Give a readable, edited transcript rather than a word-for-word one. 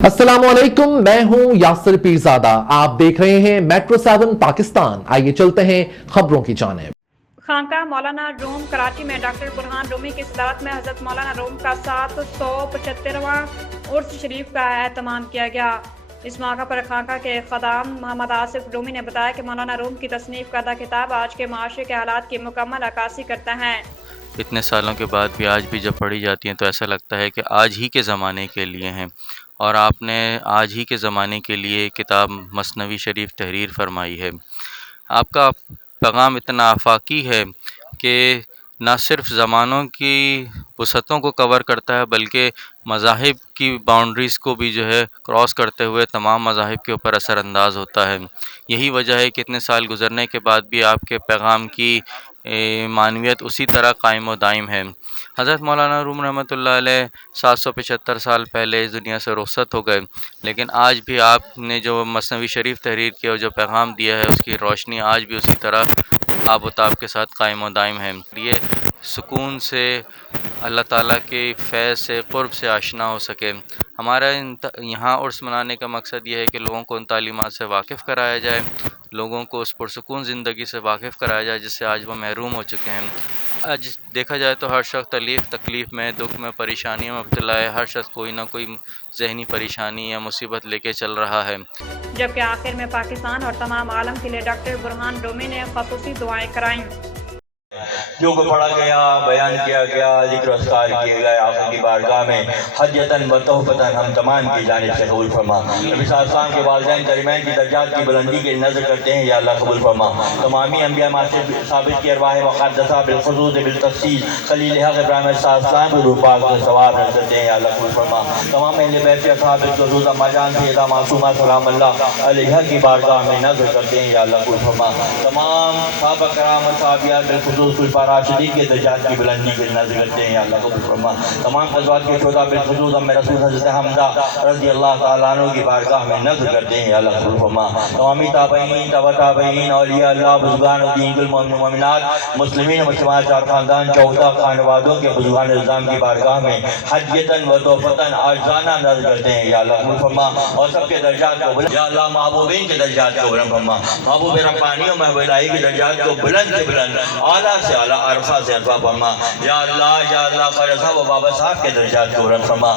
अस्सलाम वालेकुम, मैं हूं यासिर पीरजादा। आप देख रहे हैं मेट्रो 7 पाकिस्तान। आइए चलते हैं खबरों की जानिब। खानकाह मौलाना रूम कराची में डॉक्टर बुरहान रूमी की सदारत में हजरत मौलाना रूम का 775वां उर्स शरीफ का एहतमाम किया गया। इस मौका पर खानकाह के ख़दाम मोहम्मद आसिफ रूमी ने बताया कि मौलाना रूम की तसनीफ़ करदा किताब आज के माशरे के हालात की मुकम्मल अक्कासी करता है। इतने सालों के बाद भी आज भी जब पढ़ी जाती हैं तो ऐसा लगता है कि आज ही के ज़माने के लिए हैं, और आपने आज ही के ज़माने के लिए किताब मसनवी शरीफ तहरीर फरमाई है। आपका पैगाम इतना आफाकी है कि ना सिर्फ़ ज़मानों की वसअतों को कवर करता है बल्कि मज़ाहिब की बाउंड्रीज़ को भी जो है क्रॉस करते हुए तमाम मज़ाहिब के ऊपर असर अंदाज़ होता है। यही वजह है कि इतने साल गुज़रने के बाद भी आपके पैगाम की मानवियत उसी तरह कायम व दायम है। हज़रत मौलाना रूम रहमतुल्लाह अलैह 775 साल पहले इस दुनिया से रुखसत हो गए, लेकिन आज भी आपने जो मसनवी शरीफ तहरीर किया और जो पैगाम दिया है उसकी रोशनी आज भी उसी तरह आब व ताब के साथ कायम व दायम है। ये सुकून से अल्लाह ताला के फैज़ से क़ुर्ब से आशना हो सके। हमारा यहाँ उर्स मनाने का मकसद ये है कि लोगों को उन तालीमात से वाकिफ़ कराया जाए, लोगों को उस पुरसुकून ज़िंदगी से वाकिफ़ कराया जाए जिससे आज वो महरूम हो चुके हैं। आज देखा जाए तो हर शख्स तकलीफ़ में, दुख में, परेशानियों में मुब्तला है। हर शख्स कोई ना कोई ज़हनी परेशानी या मुसीबत लेके चल रहा है। जबकि आखिर में पाकिस्तान और तमाम आलम के लिए डॉक्टर बुरहान रूमी ने ख़ुसूसी दुआएं कराईं। जो को पढ़ा गया, बयान किया गया, ज़िक्र अस्कार किए गए आखिर की बारगाह में हजतन व तोहफ़तन हम तमाम की जानिब से कबूल फरमा। नबी सल्लल्लाहु के वालिदैन करीमैन की दर्जात की बुलंदी के नज़र करते हैं, या अल्लाह कबूल फरमा। तमामी अंबिया मासे साबित की अरवाह मुक़द्दसा बिलख़ुसूस बिलतफ़सील खलील हक़ इब्राहीम अलैहिस्सलाम के रूह पाक से सवाब करते हैं, या अल्लाह कबूल फरमा। तमाम अहले बैत के असहाब बिलख़ुसूस अम्मा जान सैयदा मासूमा सलामुल्लाह अलैहा की बारगाह में नज़र करते हैं, या अल्लाह कबूल फरमा। तमाम सहाबा कराम सहाबियात बिलख़ुसूस राशिदीन के दर्जात की बुलंदी के नज़र करते हैं, या अल्लाह कबूल फरमा। तमाम ग़ज़वात के शुहदा बिलख़ुसूस अम्मे रसूल हज़रत हमज़ा रज़ी अल्लाह तआला अन्हु की बारगाह में नज़र करते हैं, या अल्लाह कबूल फरमा। तमामी ताबईन, तबा ताबईन, औलिया अल्लाह, बुज़ुर्गान दीन कुल मोमिन मोमिनात, मुस्लिमीन मुस्लिमात, चार ख़ानदान, 14 खानवादों के बुज़ुर्गान इस्लाम की बारगाह में हज्जतन व तोहफ़तन आज़ाना नज़र करते हैं, या अल्लाह कबूल फरमा। और सबके दर्जात को बुलंद, या अल्लाह महबूबीन के दर्जात को बुलंद फरमा। महबूब रब्बानी और महबूब इलाही के दर्जात को बुलंद से बुलंद, आला से आला, अरफा से अरफा फरमा। या अल्लाह ख्वाजा साहब व बाबा साहब के दर्जात को बुलंद फरमा।